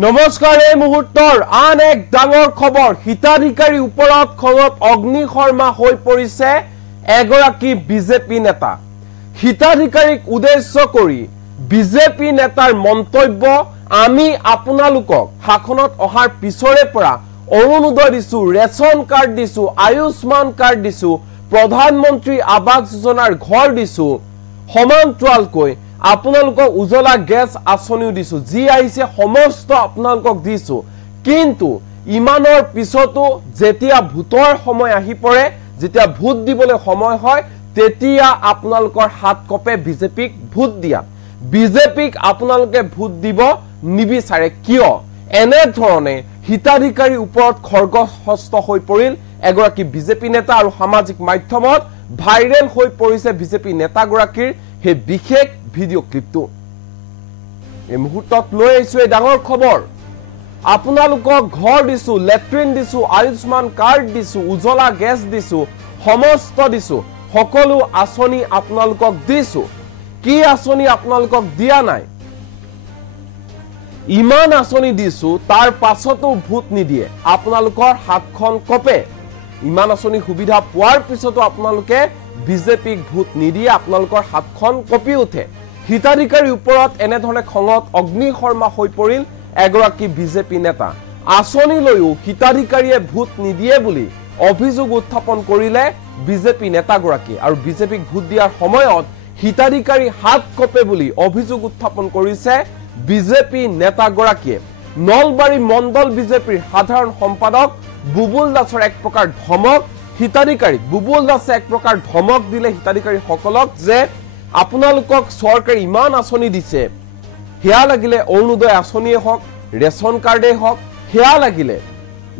নমস্কাৰ এই মুহূৰ্তৰ আন এক ডাঙৰ খবৰ হিতাধিকাৰী ওপৰত খঙত অগ্নি শৰ্মা হৈ পৰিছে এগৰাকী বিজেপি নেতা হিতাধিকাৰীক উদ্দেশ্য কৰি বিজেপি নেতাৰ মন্তব্য আমি আপোনালোকক শাসনত অহাৰ পিছৰে পৰা অৰুণোদয় দিছো ৰেচন কাৰ্ড দিছো আয়ুষ্মান কাৰ্ড দিছো প্ৰধানমন্ত্ৰী আৱাস যোজনাৰ ঘৰ দিছো সমান্তৰালকৈ আপোনালোকক উজলা গ্যাস আঁচনিও দিছো যি আহিছে সমস্ত আপোনালোকক দিছো কিন্তু ইমানৰ পিছতো যেতিয়া ভোটৰ সময় আহি পৰে যেতিয়া ভোট দিবলৈ সময় হয় তেতিয়া আপোনালোকৰ হাত কপে বিজেপিক ভোট দিয়া বিজেপিক আপোনালোকে ভোট দিব নিবিচাৰে কিয় এনে ধৰণে হিতাধিকাৰী ওপৰত খৰ্গহস্ত হৈ পৰিল এগৰাকী বিজেপি নেতা আৰু সামাজিক মাধ্যমত ভাইৰেল হৈ পৰিছে বিজেপি নেতাগৰাকীৰ হে বিশেষ ভিডিঅ' ক্লিপটো এই মুহূৰ্তত লৈ আহিছো এই ডাঙৰ খবৰ আপোনালোকক ঘৰ দিছো লেট্ৰিন দিছো আয়ুষ্মান কাৰ্ড দিছো উজলা গ্যাস দিছো সমস্ত দিছো সকলো আঁচনি আপোনালোকক দিছো কি আঁচনি আপোনালোকক দিয়া নাই ইমান আঁচনি দিছো তাৰ পাছতো ভোট নিদিয়ে আপোনালোকৰ হাতখন কপে ইমান আঁচনি সুবিধা পোৱাৰ পিছতো আপোনালোকে বিজেপিক ভোট নিদিয়ে আপোনালোকৰ হাতখন কপি উঠে হিতাধিকাৰীৰ ওপৰত এনে ধৰণে খঙত অগ্নি শৰ্মা হৈ পৰিল এগৰাকী বিজেপি নেতা আঁচনি লৈও হিতাধিকাৰীয়ে ভোট নিদিয়ে বুলি অভিযোগ উত্থাপন কৰিলে বিজেপি নেতাগৰাকী আৰু বিজেপিক ভোট দিয়াৰ সময়ত হিতাধিকাৰী হাত কপে বুলি অভিযোগ উত্থাপন কৰিছে বিজেপি নেতাগৰাকীয়ে নলবাৰী মণ্ডল বিজেপিৰ সাধাৰণ সম্পাদক বুবুল দাসৰ এক প্ৰকাৰ ধমক হিতাধিকাৰীক বুবুল দাসে এক প্ৰকাৰ ধমক দিলে হিতাধিকাৰীসকলক যে আপোনালোকক চৰকাৰে ইমান আঁচনি দিছে হেয়া লাগিলে অৰুণোদয় আঁচনিয়ে হওক ৰেচন কাৰ্ডে হওক হেয়া লাগিলে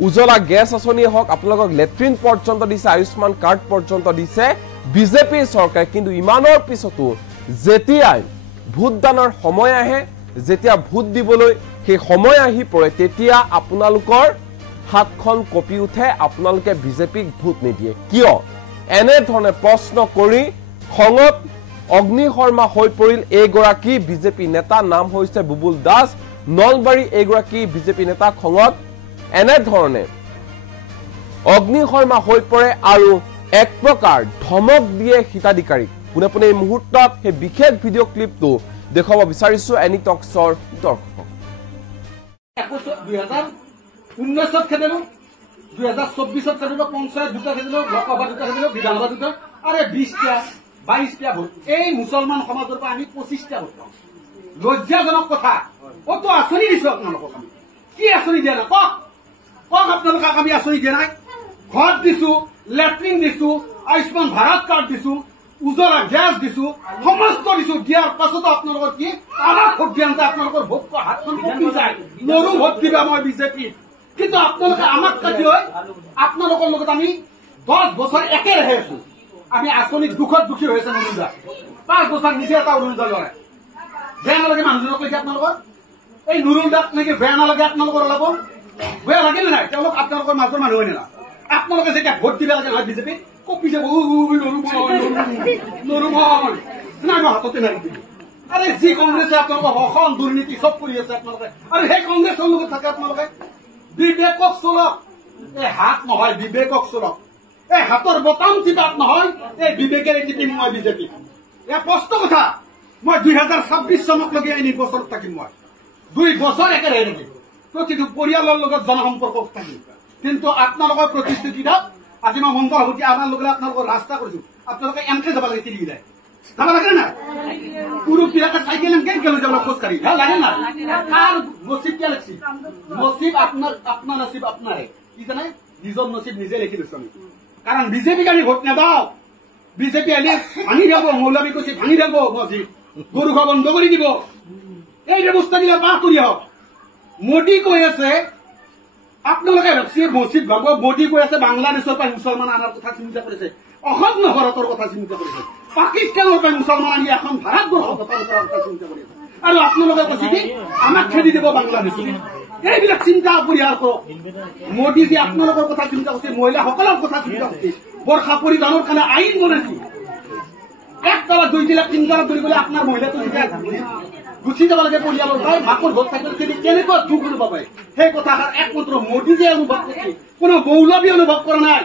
উজলা গ্যাস আঁচনিয়ে হওক আপোনালোকক লেট্ৰিন পৰ্যন্ত দিছে আয়ুষ্মান কাৰ্ড পৰ্যন্ত দিছে বিজেপি চৰকাৰে কিন্তু ইমানৰ পিছতো যেতিয়াই ভোটদানৰ সময় আহে যেতিয়া ভোট দিবলৈ সেই সময় আহি পৰে তেতিয়া আপোনালোকৰ হাতখন কপি উঠে আপোনালোকে বিজেপিক ভোট নিদিয়ে কিয় এনে ধৰণে প্ৰশ্ন কৰি খঙত অগ্নি শৰ্মা হৈ পৰিল এগৰাকী বিজেপি নেতা নাম হৈছে বুবুল দাস নলবাৰী এগৰাকী বিজেপি নেতা খঙত এনে ধৰণে অগ্নি শৰ্মা হৈ পৰে আৰু এক প্ৰকাৰ ধমক দিয়ে হিতাধিকাৰীক পুনে পুনে এই মুহূৰ্তত সেই বিশেষ ভিডিঅ' ক্লিপটো দেখাব বিচাৰিছো এনি টক্সৰ দৰ্শকক 2019 খেলিলো 2024 খেলিলো পঞ্চায়ত দুটা খেলিলো লোকসভা দুটা খেলিলো বিধানসভা দুটা আরে 20টা 22টা ভোট এই মুছলমান সমাজৰ পৰা আমি 25টা ভোট পাওঁ লজ্জাজনক কথা কত আঁচনি দিছো আপোনালোকক আমি কি আঁচনি দিয়া নাই কক আপোনালোকক আমি আঁচনি দিয়া নাই ঘৰ দিছো লেট্ৰিন দিছো আয়ুষ্মান ভাৰত কাৰ্ড দিছো উজলা গ্যাস দিছো সমস্ত দিছো দিয়াৰ পাছত আপোনালোকৰ কি আমাৰ ভোট দিয়ান্তে আপোনালোকৰ ভোট হাতখন কপি যায় নৰু ভোট দিবা মই বিজেপি কিন্তু আপোনালোকে আমাক কাটি হয় আপোনালোকৰ লগত আমি 10 বছৰ একে ৰহে আছো আমি আঁচনি দুখত দুখী হৈছে নৰুদা 5 বছৰ নিজে এটা অৰুণোদয় লয় বেয়া নালাগে মানুহজনক লাগি আপোনালোকৰ এই নৰুদাক নাকি বেয়া নালাগে আপোনালোকৰ অলপ বেয়া লাগিলে নাই তেওঁলোক আপোনালোকৰ মাজৰ মানুহ হয় না আপোনালোকে যেতিয়া ভোট দিবা লাগে হয় বিজেপি কপি যাব নৰুমল নাই মই হাততে নাই আৰে যি কংগ্ৰেছে আপোনালোকৰ অসম দুৰ্নীতি চব কৰি আছে আপোনালোকে আৰু সেই কংগ্ৰেছৰ লগত থাকে আপোনালোকে বিবেকক চলক এই হাত নহয় বিবেকক চলক এই হাতৰ বটাম টিপাত নহয় এই বিবেকেৰে টিপিম মই বিজেপি এয়া স্পষ্ট কথা মই 2026 চনক লগি এই নিৰ্বাচনত থাকিম মই 2 বছৰ একেৰাহে থাকিম প্ৰতিটো পৰিয়ালৰ লগত জনসম্পৰ্ক থাকিম কিন্তু আপোনালোকৰ প্ৰতিশ্ৰুতিত আজি মই মংগল হতি আমাৰ লগত আপোনালোকৰ ৰাস্তা কৰিছো আপোনালোকে এনকে যাব লাগে তিৰি যায় যাব লাগে না পুরো পিলাটা সাইকেল এনকে গেল যাব খোজকাঢ়ি ভাল লাগে না আর নসিব কে লাগছি নসিব আপনার নসিব আপনারে কি জানে নিজৰ নসিব নিজে লিখি দিছো আমি কারণ বিজেপি আমি ভোট নেদাও বিজেপি আইলে ভাঙি যাব মৌলবী কইছে ভাঙি যাব মসজিদ গরু খাওয়া বন্ধ করে দিব এই ব্যবস্থা গিলা পার করি হোক মোদী কৈ আছে আপোনালোকে মসজিদ ভাঙব মোদী কৈ আছে বাংলাদেশৰ পৰা মুছলমান আনাৰ কথা চিন্তা কৰিছে অসম ভাৰতৰ কথা চিন্তা কৰিছে পাকিস্তানৰ পৰা মুছলমান আনি এখন ভাৰতবৰ্ষৰ কথা চিন্তা কৰিছে আৰু আপোনালোকে কৈছে কি আমাক খেদি দিব বাংলাদেশ এইবিলাক চিন্তা পৰিহাৰ কৰক মোদী যে আপোনালোকৰ কথা চিন্তা কৰিছে মহিলাসকলৰ কথা চিন্তা কৰিছে বৰ্ষা পৰিধানৰ কাৰণে আইন বনাইছে এক তলা 2 তলা 3 তলা ধৰি গলে আপোনাৰ মহিলাটো গুচি যাব লাগে পৰিয়ালৰ পৰাই মাকৰ ভোট থাকিলে কেনেকুৱা দুখ অনুভৱ হয় সেই কথাষাৰ একমাত্ৰ মোদীজীয়ে অনুভৱ কৰিছে, কোনো মৌলবী অনুভৱ কৰা নাই।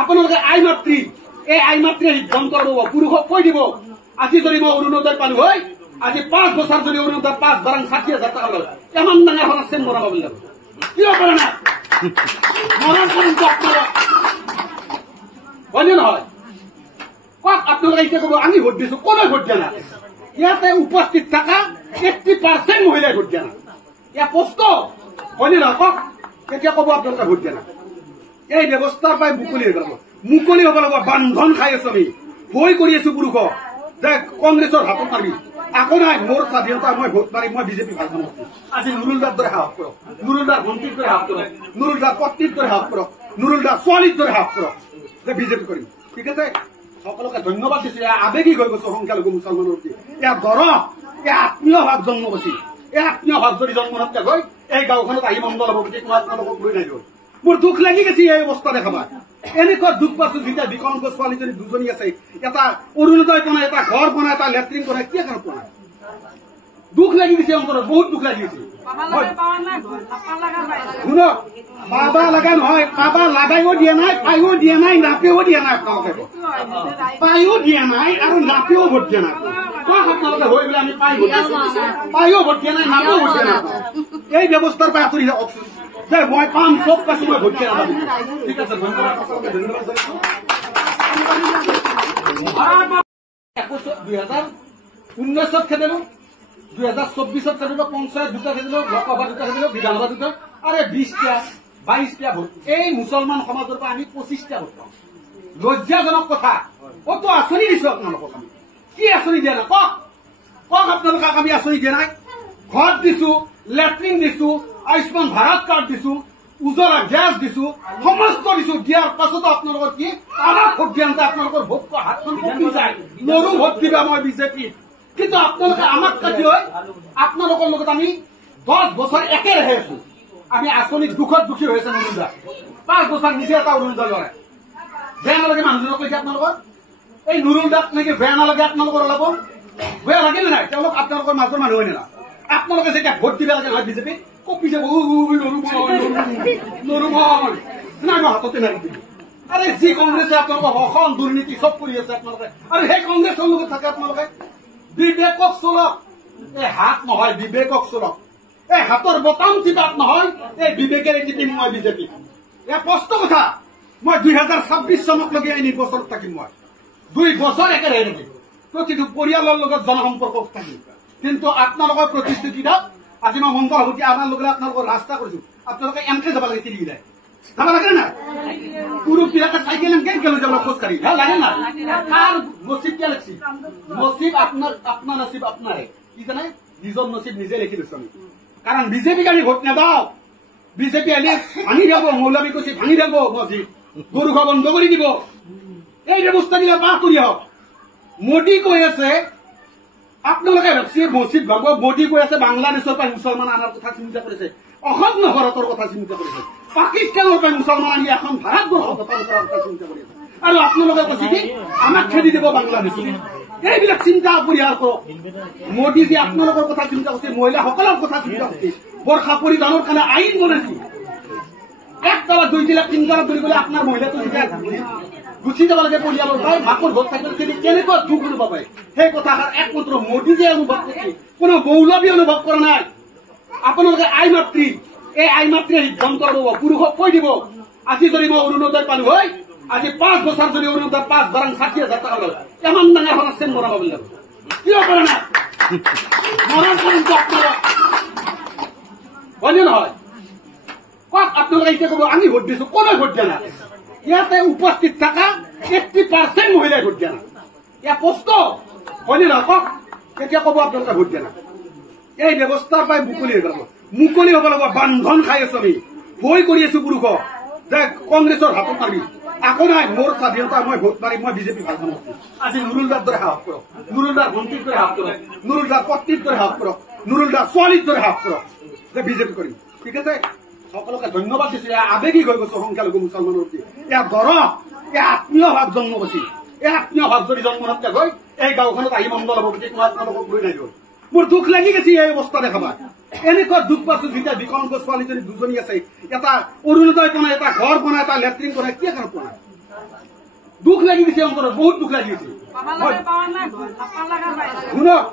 আপোনালোকে আই মাতৃ, এই আই মাতৃয়ে সিদ্ধান্ত ল'ব, পুৰুষক কৈ দিব আজি যদি মই অৰুণোদয় পালো হয়, আজি 5 বছৰ যদি অৰুণোদয় 5 বাৰাং 60,000 টকা লয়, ইমান ডাঙৰ সমস্যা মৰাব লাগিব। কিয় কৰা নাই মৰম কৰিম আপোনালোক হয়নে নহয়? কওক আপোনালোকে এতিয়া ক'ব আমি ভোট দিছো, কোনে ভোট দিয়া নাই? ইয়াতে উপস্থিত থকা 80% মহিলাই ভোট দিয়া নাই। ইয়াৰ প্ৰশ্ন হয়নে নহয়? কওক কেতিয়া ক'ব আপোনালোকে ভোট দিয়া নাই? এই ব্যৱস্থাৰ পৰাই মুকলি হৈ যাব, মুকলি হ'ব লাগিব। বান্ধন খাই আছো আমি, ভয় কৰি আছো পুৰুষক যে কংগ্ৰেছৰ হাতত মাৰিবি, আকৌ নাই মোৰ স্বাধীনতা, মই ভোট মাৰিম, মই বিজেপি ভাল কাম কৰিম। আজি নুৰুল দাৰ দৰে সাহস কৰক, নুৰুল দাৰ ভণ্টিৰ দৰে সাহস কৰক, নুৰুল দাৰ পত্নীৰ দৰে সাহস কৰক, নুৰুল দাৰ ছোৱালীৰ দৰে সাহস কৰক যে বিজেপি কৰিম। ঠিক আছে, সকলোকে ধন্যবাদ দিছো। আবেগিক হৈ গৈছো সংখ্যালঘু মুছলমানৰ প্ৰতি। ইয়াৰ দৰৱ, এই আত্মীয় ভাৱ জন্ম পাইছে। এই আত্মীয় ভাৱ যদি জন্ম নাথাকে গৈ এই গাঁওখনত আহি মণ্ডল হ'ব বুলি মই আপোনালোকক লৈ নাই গৈ। মোৰ দুখ লাগি গৈছে এই অৱস্থা দেখাবা। এনেকুৱা দুখ পাইছো যেতিয়া বিকলাংগ ছোৱালীজনী দুজনী আছে, এটা অৰুণোদয় বনাই, এটা ঘৰ বনাই, এটা লেট্ৰিন বনাই, কি কাৰণ বনাই? দুখ লাগি গৈছে অন্তৰত, বহুত দুখ লাগি গৈছে। শুনক, বাবা লগা নহয়, বাবা লাগাইও দিয়া নাই, পাইও দিয়া নাই, নাপেও দিয়া নাই। আপোনালোকে পাইও দিয়া নাই আৰু নাপেও ভোট দিয়া নাই। আপোনালোকে হৈ বোলে আমি পাইও ভোট দিয়া নাই, নাপেও ভোট দিয়া নাই। এই ব্যৱস্থাৰ পৰা আঁতৰি যাওক যে মই পাম, চব পাইছো, মই ভোট দিয়া নাই। ঠিক আছে, ধন্যবাদ। 2019 খেলিলো, 2024 খেলিলো, পঞ্চায়ত দুটা খেলিলো, লোকসভা দুটা খেলিলো, বিধানসভা দুটা, আরে 20টা 22টা ভোট। এই মুছলমান সমাজৰ পৰা আমি 25টা ভোট পাওঁ। লজ্জাজনক কথা। কত আঁচনি দিছো আপোনালোকক? আমি কি আঁচনি দিয়া নাই? কওক আপোনালোকক আমি আঁচনি দিয়া নাই? ঘৰ দিছো, লেট্ৰিন দিছো, আয়ুষ্মান ভাৰত কাৰ্ড দিছো, উজ্বলা গেছ দিছো, সমস্ত দিছো। দিয়াৰ পাছতো আপোনালোকৰ কি আমাক ভোট দিয়াতে আপোনালোকৰ ভোট হাতখন কমি যায়। নৰো ভোট দিবা মই বিজেপি, কিন্তু আপোনালোকে আমাক কাটি হৈ আপোনালোকৰ লগত আমি 10 বছৰ একেৰাহে আছো। আমি আঁচনি দুখত দুখী হৈ আছে। অৰুণোদয় 5 বছৰ নিজে এটা অৰুণোদয় লয়। বেয়া নালাগে মানুহজনক কৈছে আপোনালোকৰ? এই নুৰুল দাক নেকি বেয়া নালাগে আপোনালোকৰ? অলপ বেয়া লাগিলে নাই? তেওঁলোক আপোনালোকৰ মাজৰ মানুহ হয় না? আপোনালোকে যেতিয়া ভোট দিব লাগে নহয় বিজেপি, কপি যাব নৰু নাই, মই হাততে নাৰি দিম। আৰে যি কংগ্ৰেছে আপোনালোকৰ অসম দুৰ্নীতি চব কৰি আছে আপোনালোকে, আৰু সেই কংগ্ৰেছৰ লগত থাকে আপোনালোকে। বিবেকক চলক, এই হাত নহয়, বিবেকক চলক। এই হাতৰ বটাম টিপাত নহয়, এই বিবেকেৰে টিপিম মই বিজেপি। এয়া স্পষ্ট কথা। মই 2026 চনকলৈকে এই নিৰ্বাচনত থাকিম। মই 2 বছৰ একেৰাহে থাকিম, প্ৰতিটো পৰিয়ালৰ লগত জনসম্পৰ্ক থাকিম। কিন্তু আপোনালোকৰ প্ৰতিশ্ৰুতিত আজি মই মংগল সভাপতি আমাৰ লগত আপোনালোকৰ ৰাস্তা কৰিছো। আপোনালোকে এনেকে যাব লাগে, তিৰি গিলাই যাব লাগে না? পুৰুষবিলাকে চাইকেল এনেকে গেলো যাব খোজকাঢ়ি লাগে না? কাৰ নচিব কিয় লাগছি? নচিব আপোনাৰ নচিব আপোনাৰে। কি জানে, নিজৰ নচিব নিজে লিখি লৈছো আমি। কাৰণ বিজেপিক আমি ভোট নেদাও। বিজেপি আহিলে ভাঙি যাব, মৌলবী কৈছে ভাঙি যাব, মছজিদ গৰু খোৱা বন্ধ কৰি দিব। এই ব্যৱস্থাবিলাক পাছ কৰি আহক। মোদী কৈ আছে, আপোনালোকে ভাবছি মছজিদ ভাঙব। মোদী কৈ আছে বাংলাদেশৰ পৰা মুছলমান আনাৰ কথা চিন্তা কৰিছে, অসম ভাৰতৰ কথা চিন্তা কৰিছে, পাকিস্তানৰ পৰা মুছলমান আনি এখন ভাৰতবৰ্ষৰ কথা চিন্তা কৰি আছে। আৰু আপোনালোকে কৈছে কি আমাক খেদি দিব বাংলাদেশ। এইবিলাক চিন্তা পৰিহাৰ কৰক। মোদীজী আপোনালোকৰ কথা চিন্তা কৰিছে, মহিলাসকলৰ কথা চিন্তা কৰিছে, বৰ্ষা পৰিধানৰ কাৰণে আইন বনাইছে। 1 তলা 2 তলা 3 তলা ধৰি গ'লে আপোনাৰ মহিলাটো গুচি যাব লাগে পৰিয়ালৰ পৰাই মাকৰ ভোট থাকিলে কেনেকুৱা দুখ অনুভৱ হয় সেই কথাষাৰ একমাত্ৰ মোদীজীয়ে অনুভৱ কৰিছে, কোনো মৌলবী অনুভৱ কৰা নাই। আপোনালোকে আই মাতৃ, এই আই মাতৃয়ে সিদ্ধান্ত ল'ব, পুৰুষক কৈ দিব আজি যদি মই অৰুণোদয় পালো হয়, আজি 5 বছৰ যদি অৰুণোদয় 5 বাৰাং 60,000 টকা লয়, ইমান ডাঙৰ সমস্যা মৰাব লাগিব। কিয় কৰা নাই মৰম কৰিম আপোনালোক হয়নে নহয়? কওক আপোনালোকে এতিয়া ক'ব আমি ভোট দিছো, কোনে ভোট দিয়া নাই? ইয়াতে উপস্থিত থকা 80% মহিলাই ভোট দিয়া নাই। ইয়াৰ প্ৰশ্ন হয়নে নহয়? কওক কেতিয়া ক'ব আপোনালোকে ভোট দিয়া নাই? এই ব্যৱস্থাৰ পৰাই মুকলি হৈ যাব, মুকলি হ'ব লাগিব। বান্ধন খাই আছো আমি, ভয় কৰি আছো পুৰুষক যে কংগ্ৰেছৰ হাতত মাৰিবি, আকৌ নাই মোৰ স্বাধীনতা, মই ভোট মাৰিম, মই বিজেপি ভাল কাম কৰিম। আজি নুৰুল দাৰ দৰে সাহস কৰক, নুৰুল দাৰ ভণ্টিৰ দৰে সাহস কৰক, নুৰুল দাৰ পত্নীৰ দৰে সাহস কৰক, নুৰুল দাৰ ছোৱালীৰ দৰে সাহস কৰক যে বিজেপি কৰিম। ঠিক আছে, সকলোকে ধন্যবাদ দিছো। আবেগিক হৈ গৈছো সংখ্যালঘু মুছলমানৰ প্ৰতি। ইয়াৰ দৰৱ, এই আত্মীয় ভাৱ জন্ম পাইছে। এই আত্মীয় ভাৱ যদি জন্ম নাথাকে গৈ এই গাঁওখনত আহি মণ্ডল হ'ব বুলি মই আপোনালোকক লৈ নাই গৈ। মোৰ দুখ লাগি গৈছে এই অৱস্থা দেখাবা এনেকুৱা দুখ পাইছো যেতিয়া বিকলাংগ ছোৱালীজনী দুজনী আছে এটা অৰুণোদয় বনাই এটা ঘৰ বনাই এটা লেট্ৰিন বনাই কি কাৰণ বনাই দুখ লাগি গৈছে অন্তৰত বহুত দুখ লাগি গৈছে শুনক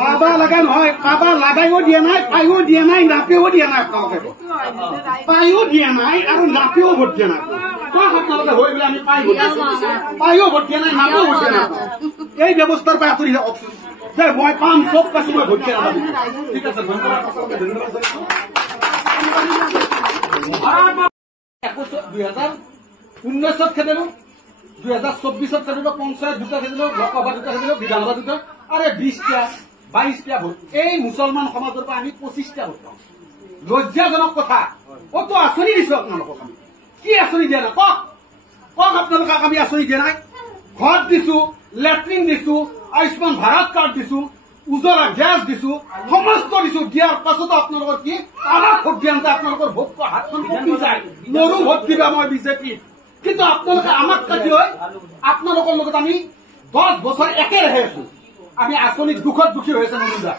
বাবা লগা নহয় বাবা লাগাইও দিয়া নাই পাইও দিয়া নাই নাপেও দিয়া নাই আপোনালোকে পাইও দিয়া নাই আৰু নাপেও ভোট দিয়া নাই আপোনালোকে হৈ গ'লে আমি পাইও ভোট দিয়া নাই নাপেও ভোট দিয়া নাই এই ব্যৱস্থাৰ পৰা আঁতৰি যাওকচোন যে মই পাম চব পাইছো মই ভোট দিয়া নাই ঠিক আছে ধন্যবাদ 2019 খেলিলো 2024 খেলিলো পঞ্চায়ত দুটা খেলিলো লোকসভা দুটা খেলিলো বিধানসভা দুটা আরে 20টা 22টা ভোট এই মুছলমান সমাজৰ পৰা আমি 25টা ভোট পাওঁ লজ্জাজনক কথা কত আঁচনি দিছো আপোনালোকক আমি কি আঁচনি দিয়া নাই কক আপোনালোকক আমি আঁচনি দিয়া নাই ঘৰ দিছো লেট্ৰিন দিছো আয়ুষ্মান ভাৰত কাৰ্ড দিছো উজ্জ্বলা গ্যাস দিছো সমস্ত দিছো দিয়াৰ পাছতো আপোনালোকৰ কি আমাৰ ভোট দিয়ান্তে আপোনালোকৰ ভোট হাতখন কমি যায় নৰু ভোট দিবা মই বিজেপি কিন্তু আপোনালোকে আমাক কাটি হয় আপোনালোকৰ লগত আমি 10 বছৰ একে ৰহি আছো আমি আঁচনি দুখত দুখী হৈ আছে নুৰুদা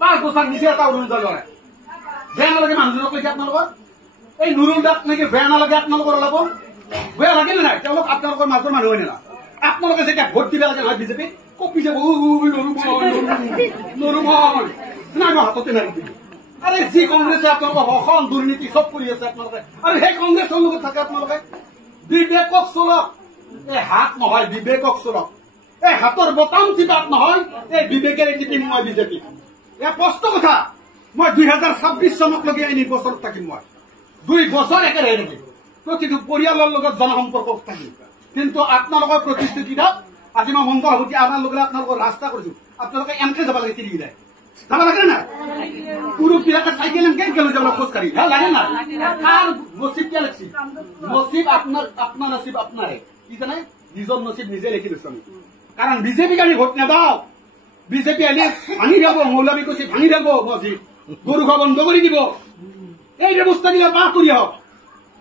5 বছৰ নিচে এটা নুৰুদা লয় বেয়া নালাগে মানুহজনক কৈছে আপোনালোকৰ এই নুৰুদাক নেকি বেয়া নালাগে আপোনালোকৰ অলপ বেয়া লাগিলে নাই তেওঁলোক আপোনালোকৰ মাজৰ মানুহ হয় না আপোনালোকে যেতিয়া ভোট দিবা লাগে নহয় বিজেপি কপি যাব নৰুমল নাই মই হাততে নাৰি দিম আৰে যি কংগ্ৰেছে আপোনালোকৰ অসম দুৰ্নীতি চব কৰি আছে আপোনালোকে আৰু সেই কংগ্ৰেছৰ লগত থাকে আপোনালোকে বিবেকক চলক এই হাত নহয় বিবেকক চলক এই হাতৰ বটাম টিপাত নহয় এই বিবেকেৰে টিপিম মই বিজেপি এয়া স্পষ্ট কথা মই 2026 চনক লগি এই নিৰ্বাচনত থাকিম মই 2 বছৰ একেৰাহে থাকিম প্ৰতিটো পৰিয়ালৰ লগত জনসম্পৰ্ক থাকিম কিন্তু আপোনালোকৰ প্ৰতিশ্ৰুতিত আজি মই মন কৰোঁ যে আমাৰ লগতে আপোনালোকৰ ৰাস্তা কৰিছো আপোনালোকে এনকে যাব লাগে তিৰি যায় যাব লাগে না পুৰুষ বিলাকে চাইকেল এনকে গেলে যাব খোজ কাঢ়ি ভাল লাগে না আর নসিব কে লাগছি নসিব আপনার নসিব আপনারে কি জানে নিজৰ নসিব নিজে লিখি দিছো আমি কারণ বিজেপি আমি ভোট নেদাও বিজেপি আইলে ভাঙি যাব মৌলবী কৈছে ভাঙি যাব মসজিদ গরু খাওয়া বন্ধ করে দিব এই ব্যবস্থা গিলা পা করি হোক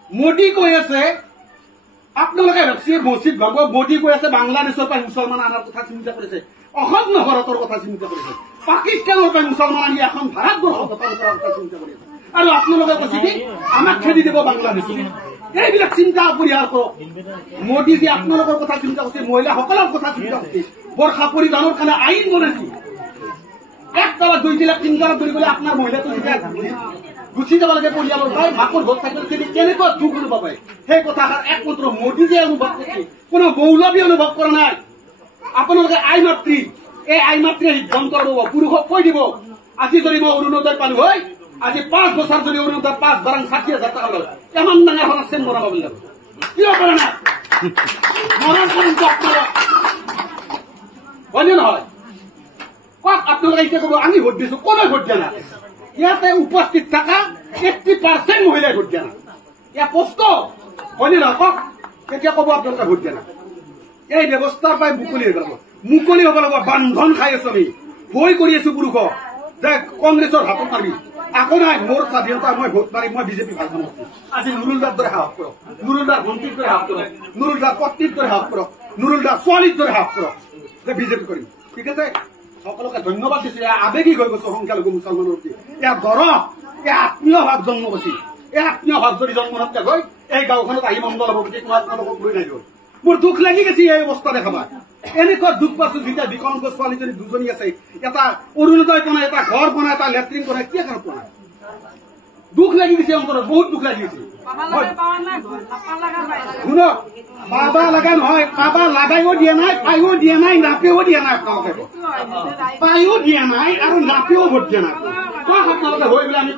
মোদী কৈ আছে আপোনালোকে মসজিদ ভাব মোদী কৈ আছে বাংলাদেশৰ পৰা মুছলমান আনাৰ কথা চিন্তা কৰিছে অসম ভাৰতৰ কথা চিন্তা কৰিছে পাকিস্তানৰ পৰা মুছলমান আনি এখন ভাৰতবৰ্ষৰ কথা চিন্তা কৰিছে আৰু আপোনালোকে কৈছে কি আমাক খেদি দিব বাংলাদেশ এইবিলাক চিন্তা পৰিহাৰ কৰক মোদী যে আপোনালোকৰ কথা চিন্তা কৰিছে মহিলাসকলৰ কথা চিন্তা কৰিছে বৰ্ষা পৰিধানৰ কাৰণে আইন বনাইছে 1 তলা 2 তলা 3 তলা ধৰি গ'লে আপোনাৰ মহিলাটো গুচি যাব লাগে পৰিয়ালৰ ভাই মাকৰ ভোট থাকিলে কেনেকুৱা দুখ অনুভৱ হয় সেই কথাষাৰ একমাত্ৰ মোদী যে অনুভৱ কৰিছে কোনো মৌলবী অনুভৱ কৰা নাই আপোনালোকে আই মাতৃ এই আই মাতৃয়ে সিদ্ধান্ত ল'ব পুৰুষক কৈ দিব আজি যদি মই অৰুণোদয় পালো হয় আজি 5 বছৰ যদি অৰুণোদয় 5 বাৰাং 60,000 টাকা লয় ইমান ডাঙৰ এখন আছে মৰা পাব লাগিব কিয় কৰা নাই মৰাৰ পৰ্যন্ত আপোনালোক হয়নে নহয় কক আপোনালোকে এতিয়া ক'ব আমি ভোট দিছো কোনে ভোট দিয়া নাই ইয়াতে উপস্থিত থাকা 80% মহিলাই ভোট দিয়া নাই ইয়া পোষ্ট হয়নে নহয় কক কেতিয়া ক'ব আপোনালোকে ভোট দিয়া নাই এই ব্যৱস্থাৰ পৰাই মুকলি হ'ব লাগিব বান্ধন খাই আছো আমি ভয় কৰি আছো পুৰুষক যে কংগ্ৰেছৰ হাতত মাৰিবি আকৌ নাই মোৰ স্বাধীনতা মই ভোট মাৰিম মই বিজেপি ভাল কাম আজি নুৰুলদাৰ দৰে সাহস কৰক নুৰুলদাৰ ভণ্টিৰ দৰে সাহস কৰক নুৰুলদাৰ পত্নীৰ দৰে সাহস কৰক নুৰুলদাৰ ছোৱালীৰ দৰে সাহস কৰক যে বিজেপি কৰিম ঠিক আছে সকলোকে ধন্যবাদ দিছো আবেগিক হৈ গৈছো সংখ্যালঘু মুছলমানৰ প্ৰতি এয়া দৰৱ এয়া আত্মীয় ভাৱ জন্ম গৈছিল এই আত্মীয় ভাৱ যদি জন্ম নকৰা গৈ এই গাঁওখনত আহি মংগল হ'ব বুলি তোমাৰ আপোনালোকক লৈ নাই গ'ল মোৰ দুখ লাগি গৈছে এই অৱস্থা দেখাবা এনেকুৱা দুখ পাইছো যেতিয়া বিকলাংগ ছোৱালীজনী দুজনী আছে এটা অৰুণোদয় বনাই এটা ঘৰ বনাই এটা লেট্ৰিন বনাই কি কাৰণ বনাই দুখ লাগি গৈছে অন্তৰত বহুত দুখ লাগি গৈছে শুনক বাবা লগা নহয় বাবা লাগাইও দিয়া নাই পাইও দিয়া নাই নাপেও দিয়া নাই আপোনালোকে পাইও দিয়া নাই আৰু নাপেও ভোট দিয়া নাই আপোনালোকে হৈ গ'লে আমি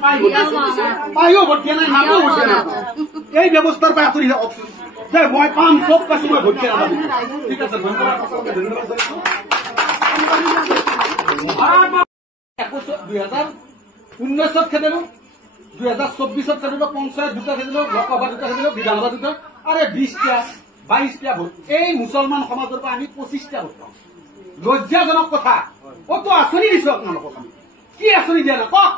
পাইও ভোট দিয়া নাই নাপেও ভোট দিয়া নাই এই ব্যৱস্থাৰ পৰা আঁতৰি যাওকচোন যে মই পাম চব পাইছো মই ভোট দিয়া নাই ঠিক আছে ধন্যবাদ 2019 খেলিলো 2024 খেলিলো পঞ্চায়ত দুটা খেলিলো লোকসভা দুটা খেলিলো বিধানসভা দুটা আরে 20টা 22টা ভোট এই মুছলমান সমাজৰ পৰা আমি 25টা ভোট পাওঁ লজ্জাজনক কথা কত আঁচনি দিছো আপোনালোকক আমি কি আঁচনি দিয়া নাই কক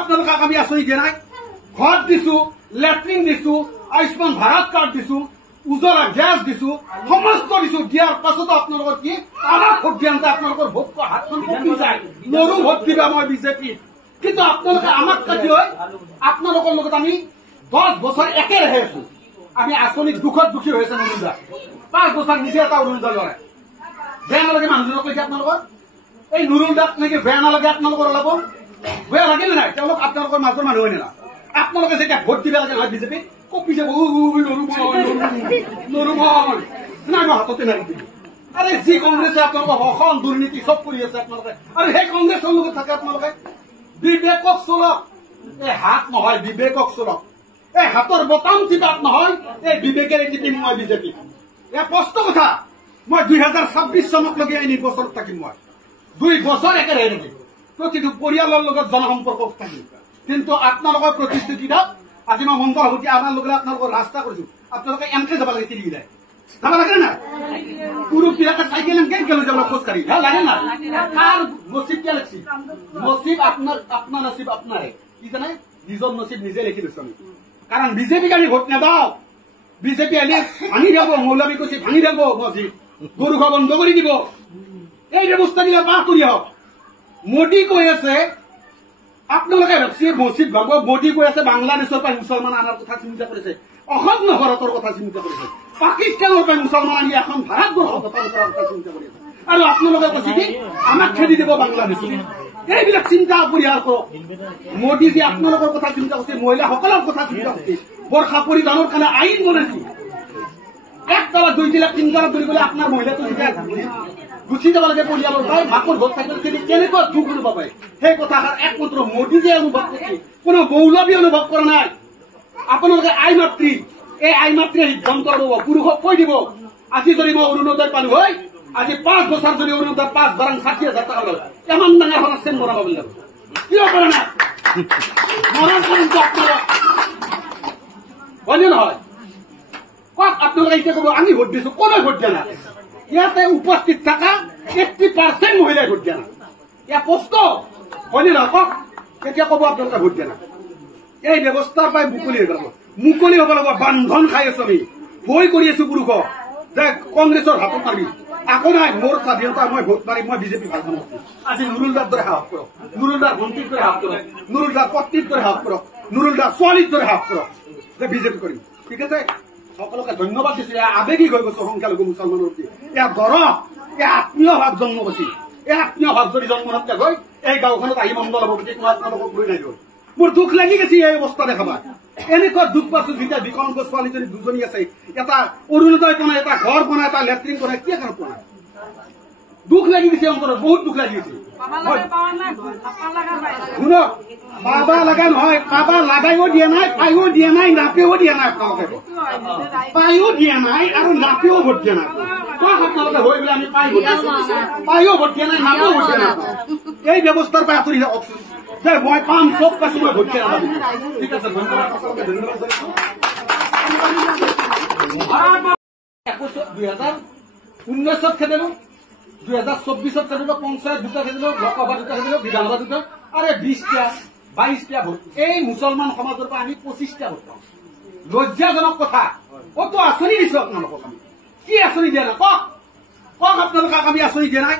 আপোনালোকক আমি আঁচনি দিয়া নাই ঘৰ দিছো লেট্ৰিন দিছো আয়ুষ্মান ভাৰত কাৰ্ড দিছো উজলা গ্যাস দিছো সমস্ত দিছো দিয়াৰ পাছতো আপোনালোকৰ কি আমাক ভোট দিয়ান্তে আপোনালোকৰ ভোট হাতখন কমি যায় নৰু ভোট দিবা মই বিজেপি কিন্তু আপোনালোকে আমাক কাটি হয় আপোনালোকৰ লগত আমি 10 বছৰ একেৰাহে আছো আমি আঁচনিত দুখত দুখী হৈ আছে নৰুদা 5 বছৰ নিজে এটা অৰুণোদা লয় বেয়া নালাগে মানুহজনক কৈছে আপোনালোকৰ এই নুৰুলদাক নেকি বেয়া নালাগে আপোনালোকৰ অলপ বেয়া লাগে নে নাই তেওঁলোক আপোনালোকৰ মাজৰ মানুহ হয় না আপোনালোকে যেতিয়া ভোট দিবা লাগে নহয় বিজেপি কপি যাব নৰুমল নাই মই হাততে নাৰি দিলো আৰে যি কংগ্ৰেছে আপোনালোকৰ অসম দুৰ্নীতি চব কৰি আছে আপোনালোকে আৰু সেই কংগ্ৰেছৰ লগত থাকে আপোনালোকে বিবেকক চলক এই হাত নহয় বিবেকক চলক এই হাতৰ বটাম টিপাত নহয় এই বিবেকেৰে টিপিম মই বিজেপি এয়া স্পষ্ট কথা মই 2026 চনকলৈকে এই নিৰ্বাচনত থাকিম মই 2 বছৰ একেৰাহে থাকিম প্ৰতিটো পৰিয়ালৰ লগত জনসম্পৰ্ক থাকিম কিন্তু আপোনালোকৰ প্ৰতিশ্ৰুতিত আজি মই মন্ত্ৰ সভাপতি আমাৰ লগত আপোনালোকৰ ৰাস্তা কৰিছো আপোনালোকে এনকে যাব লাগে তিৰি যায় যাব লাগে না পুৰুষবিলাকে চাইকেল এনকে গেলে যাব খোজকাঢ়ি ভাল লাগে না কাৰ নচিব কিয় লাগছি নচিব আপোনাৰ নচিব আপোনাৰে কি জানে নিজৰ নচিব নিজে লিখি লৈছো আমি কাৰণ বিজেপিক আমি ভোট নেদাও বিজেপি আনি ভাঙি যাব মৌলাবী কৈছে ভাঙি যাব মছজিদ গৰু খোৱা বন্ধ কৰি দিব এই ব্যৱস্থাবিলাক পাৰ কৰি আহক মোদী কৈ আছে আপোনালোকে ভাবছে মছজিদ ভাব মোদী কৈ আছে বাংলাদেশৰ পৰা মুছলমান আনাৰ কথা চিন্তা কৰিছে অসম ভাৰতৰ কথা চিন্তা কৰিছে পাকিস্তানৰ পৰা মুছলমান আনি এখন ভাৰতবৰ্ষ গঠন কৰাৰ কথা চিন্তা কৰি আছে আৰু আপোনালোকে কৈছে কি আমাক খেদি দিব বাংলাদেশত এইবিলাক চিন্তা পৰিহাৰ কৰক মোদী যে আপোনালোকৰ কথা চিন্তা কৰিছে মহিলাসকলৰ কথা চিন্তা কৰিছে বৰ্ষা পৰিধানৰ কাৰণে আইন বনাইছে 1 তলা 2 তলা 3 তলা ধৰি গ'লে আপোনাৰ মহিলাটো গুচি যাব লাগে পৰিয়ালৰ পৰা মাকৰ ভোট থাকিলে কেনেকুৱা দুখ অনুভৱ হয় সেই কথাষাৰ একমাত্ৰ মোদী যে অনুভৱ কৰিছে কোনো মৌলবী অনুভৱ কৰা নাই আপোনালোকে আই মাতৃ এই আই মাতৃয়ে সিদ্ধান্ত ল'ব পুৰুষক কৈ দিব আজি যদি মই অৰুণোদয় পালো হয় আজি 5 বছৰ যদি অৰুণোদয় 5 বাৰাং 60,000 টকা লয় ইমান ডাঙৰ এখন আছে মৰাব লাগিব কিয় কৰা নাই মৰাৰ কাৰণটো আপোনালোক হয়নে নহয় কওক আপোনালোকে এতিয়া ক'ব আমি ভোট দিছো কোনে ভোট দিয়া নাই ইয়াতে উপস্থিত থকা 80% মহিলাই ভোট দিয়া নাই ইয়াৰ কষ্ট হয়নে নহয় কওক কেতিয়া ক'ব আপোনালোকে ভোট দিয়া নাই এই ব্যৱস্থাৰ পৰাই মুকলি হ'ব লাগিব বান্ধন খাই আছো আমি ভয় কৰি আছো পুৰুষক যে কংগ্ৰেছৰ হাতত মাৰিবি আকৌ নাই মোৰ স্বাধীনতা মই ভোট মাৰিম মই বিজেপি ভাল কাম কৰিছো আজি নুৰুলদাৰ দৰে সাহস কৰক নুৰুলদাৰ ভণ্টিৰ দৰে সাহস কৰক নুৰুলদাৰ পত্নীৰ দৰে সাহস কৰক নুৰুলদাৰ ছোৱালীৰ দৰে সাহস কৰক যে বিজেপি কৰিম ঠিক আছে সকলোকে ধন্যবাদ দিছো আবেগিক হৈ গৈছো সংখ্যালঘু মুছলমানৰ প্ৰতি এয়া দৰৱ এয়া আত্মীয় ভাৱ জন্ম গৈছে এই আত্মীয় ভাৱ যদি জন্ম নাথাকে গৈ এই গাঁওখনত আহি মণ্ডল হ'ব গতিকে মই আপোনালোকক লৈ নাই গ'ল মোৰ দুখ লাগি গৈছে এই অৱস্থা দেখাবা এনেকুৱা দুখ পাইছো যেতিয়া বিকলাংগ ছোৱালীজনী দুজনী আছে এটা অৰুণোদয় বনাই এটা ঘৰ বনাই এটা লেট্ৰিন বনাই কি কাৰণে বনাই দুখ লাগি গৈছে অন্তৰত বহুত দুখ লাগি গৈছে শুনক পাবা লগা নহয় পাবা লাগাইও দিয়া নাই পাইও দিয়া নাই নাপেও দিয়া নাই আপোনালোকে পাইও দিয়া নাই আৰু নাপেও ভোট দিয়া নাই আপোনালোকে হৈ গ'লে আমি পাইও ভোট দিয়া নাই নাপেও ভোট দিয়া নাই এই ব্যৱস্থাৰ পৰা আঁতৰি যাওকচোন যে মই পাম চব পাইছো মই ভোট দিয়া নাপাম ঠিক আছে ধন্যবাদ 2019 খেলিলো 2024 খেলিলো পঞ্চায়ত দুটা খেলিলো লোকসভা দুটা খেলিলো বিধানসভা দুটা আরে 20টা 22টা ভোট এই মুছলমান সমাজৰ পৰা আমি 25টা ভোট পাওঁ লজ্জাজনক কথা কত আঁচনি দিছো আপোনালোকক আমি কি আঁচনি দিয়া নাই কক আপোনালোকক আমি আঁচনি দিয়া নাই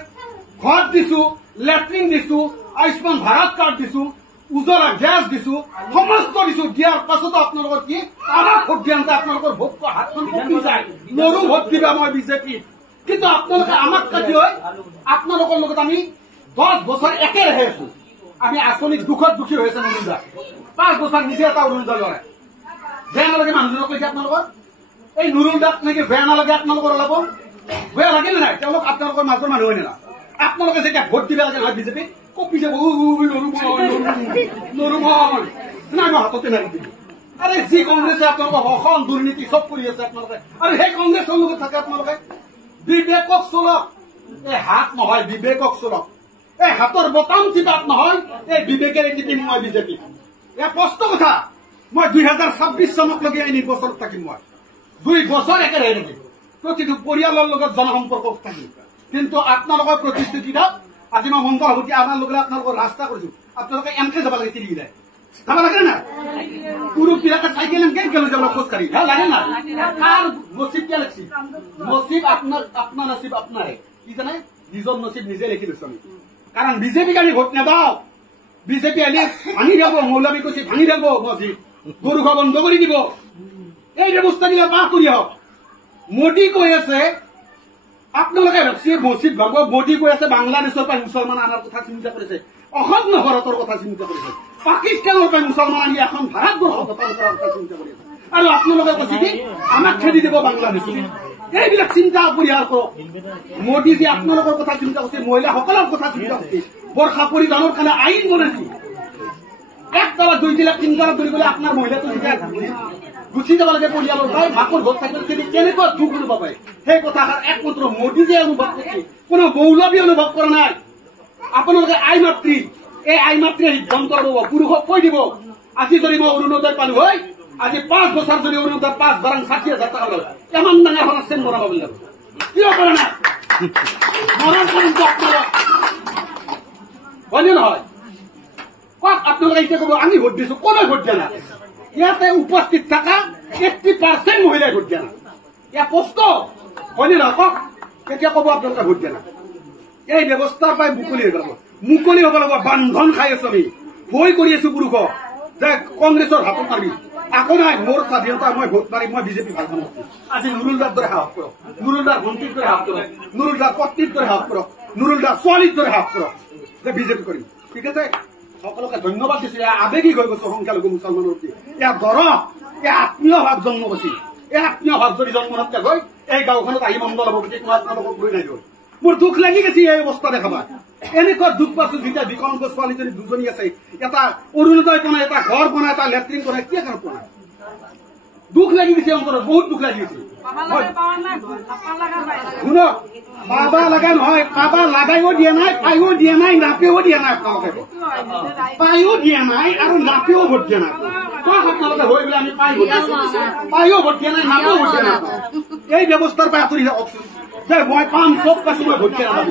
ঘৰ দিছো লেট্ৰিন দিছো আয়ুষ্মান ভাৰত কাৰ্ড দিছো উজলা গ্যাস দিছো সমস্ত দিছো দিয়াৰ পাছতো আপোনালোকৰ কি আমাক ভোট দিয়ান্তে আপোনালোকৰ ভোট হাতখন কমি যায় নৰু ভোট দিবা মই বিজেপি কিন্তু আপোনালোকে আমাক কাটি হয় আপোনালোকৰ লগত আমি 10 বছৰ একেৰাহে আছো আমি আঁচনিত দুখত দুখী হৈ আছে নৰুদা 5 বছৰ নিজে এটা অৰুণোদয় লয় বেয়া নালাগে মানুহজনক কৈছে আপোনালোকৰ এই নুৰুলদাক নেকি বেয়া নালাগে আপোনালোকৰ অলপ বেয়া লাগে নে নাই তেওঁলোক আপোনালোকৰ মাজৰ মানুহ হয় না আপোনালোকে যেতিয়া ভোট দিবা লাগে নহয় বিজেপি কপি যাব নৰুমল নাই মই হাততে নাৰি দিলো আৰে যি কংগ্ৰেছে আপোনালোকৰ অসম দুৰ্নীতি চব কৰি আছে আপোনালোকে আৰু সেই কংগ্ৰেছৰ লগত থাকে আপোনালোকে বিবেকক চলক এই হাত নহয় বিবেকক চলক এই হাতৰ বটাম টিপাত নহয় এই বিবেকেৰে টিপিম মই বিজেপি এয়া স্পষ্ট কথা মই 2026 চনকলৈকে এই নিৰ্বাচনত থাকিম মই 2 বছৰ একেৰাহে থাকিম প্ৰতিটো পৰিয়ালৰ লগত জনসম্পৰ্ক থাকিম কিন্তু আপোনালোকৰ প্ৰতিশ্ৰুতিত আজি মই মন্ত্ৰ সভাপতি আমাৰ লগত আপোনালোকৰ ৰাস্তা কৰিছো আপোনালোকে এনকে যাব লাগে তিৰি যায় যাব লাগে না পুরুষ বিলাকে সাইকেল কেন গেল যাব খোঁজকারি হ্যাঁ লাগে না আর নসিব কে লাগছি নসিব আপনার নসিব আপনারে কি জানে নিজের নসিব নিজে লিখে দিচ্ছ আমি কারণ বিজেপিকে আমি ভোট নেদাও বিজেপি আইলে ভাঙি যাব মৌলবী কইছি ভাঙি যাব মসজিদ গরু খাওয়া বন্ধ করে দিব এই ব্যবস্থা গিলা পা করি হোক মোদী কৈ আছে আপোনালোকে মসজিদ ভাঙব মোদী কৈ আছে বাংলাদেশৰ পৰা মুছলমান আনাৰ কথা চিন্তা কৰিছে অসম ভাৰতৰ কথা চিন্তা কৰিছে পাকিস্তানৰ পৰা মুছলমান আনি এখন ভাৰতবৰ্ষৰ কথা চিন্তা কৰি আছে আৰু আপোনালোকে কৈছে কি আমাক খেদি দিব বাংলাদেশত এইবিলাক চিন্তা পৰিহাৰ কৰক মোদী যে আপোনালোকৰ কথা চিন্তা কৰিছে মহিলাসকলৰ কথা চিন্তা কৰিছে বৰ্ষা পৰিধানৰ কাৰণে আইন বনাইছে একতলা 2 লাখ 3 লাখ ধৰি গ'লে আপোনাৰ মহিলাটো যেতিয়া গুচি যাব লাগে পৰিয়ালৰ ভাই মাকৰ ভোট থাকিলে কেনেকুৱা দুখ অনুভৱ হয় সেই কথাষাৰ একমাত্ৰ মোদী যে অনুভৱ কৰিছে কোনো মৌলবী অনুভৱ কৰা নাই আপোনালোকে আই মাতৃ এই আই মাতৃয়ে সিদ্ধান্ত ল'ব পুৰুষক কৈ দিব আজি যদি মই অৰুণোদয় পালো হয় আজি 5 বছৰ যদি অৰুণোদয় 5 বাৰাং 60,000 টকা লয় ইমান ডাঙৰ সমস্যা মৰাব বুলি কিয় কৰা নাই মৰণ কৰিম আপোনালোক হয়নে নহয় কওক আপোনালোকে এতিয়া ক'ব আমি ভোট দিছো কোনে ভোট দিয়া নাই ইয়াতে উপস্থিত থাকা 80% মহিলাই ভোট দিয়া নাই ইয়া কষ্ট হয়নে নহয় কওক কেতিয়া ক'ব আপোনালোকে ভোট দিয়া নাই এই ব্যৱস্থাৰ পৰাই মুকলি হৈ গ'ল মুকলি হ'ব লাগিব বান্ধন খাই আছো আমি ভয় কৰি আছো পুৰুষক যে কংগ্ৰেছৰ হাতত মাৰিবি আকৌ নাই মোৰ স্বাধীনতা মই ভোট মাৰিম মই বিজেপি ভাল পাওঁ আজি নুৰুলদাৰ দৰে সাহস কৰক নুৰুলদাৰ ভণ্টিৰ দৰে সাহস কৰক নুৰুলদাৰ পত্নীৰ দৰে সাহস কৰক নুৰুলদাৰ ছোৱালীৰ দৰে সাহস কৰক যে বিজেপি কৰিম ঠিক আছে সকলোকে ধন্যবাদ দিছো আবেগিক হৈ গৈছো সংখ্যালঘু মুছলমানৰ প্ৰতি ইয়াৰ দৰৱ এই আত্মীয় ভাৱ জন্ম পাইছে এই আত্মীয় ভাৱ যদি জন্ম নাপায় গৈ এই গাঁওখনত আহি মণ্ডল হ'ব বুলি মই আপোনালোকক লৈ নাই গৈ মোৰ দুখ লাগি গৈছে এই অৱস্থা দেখাবা এনেকুৱা দুখ পাইছো যেতিয়া বিকলাংগ ছোৱালীজনী দুজনী আছে এটা অৰুণোদয় বনাই এটা ঘৰ বনাই এটা লেট্ৰিন বনাই কি কাৰণ বনাই দুখ লাগি গৈছে অন্তৰত বহুত দুখ লাগি গৈছে শুনক বাবা লগা নহয় বাবা লাগাইও দিয়া নাই পাইও দিয়া নাই নাপেও দিয়া নাই আপোনালোকে পাইও দিয়া নাই আৰু নাপেও ভোট দিয়া নাই আপোনালোকে হৈ বোলে আমি পাইও ভোট দিয়া নাই নাপেও ভোট দিয়া নাই এই ব্যৱস্থাৰ পৰা আঁতৰি যাওকচোন যে মই পাম চব পাইছো মই ভোট দিয়া নাই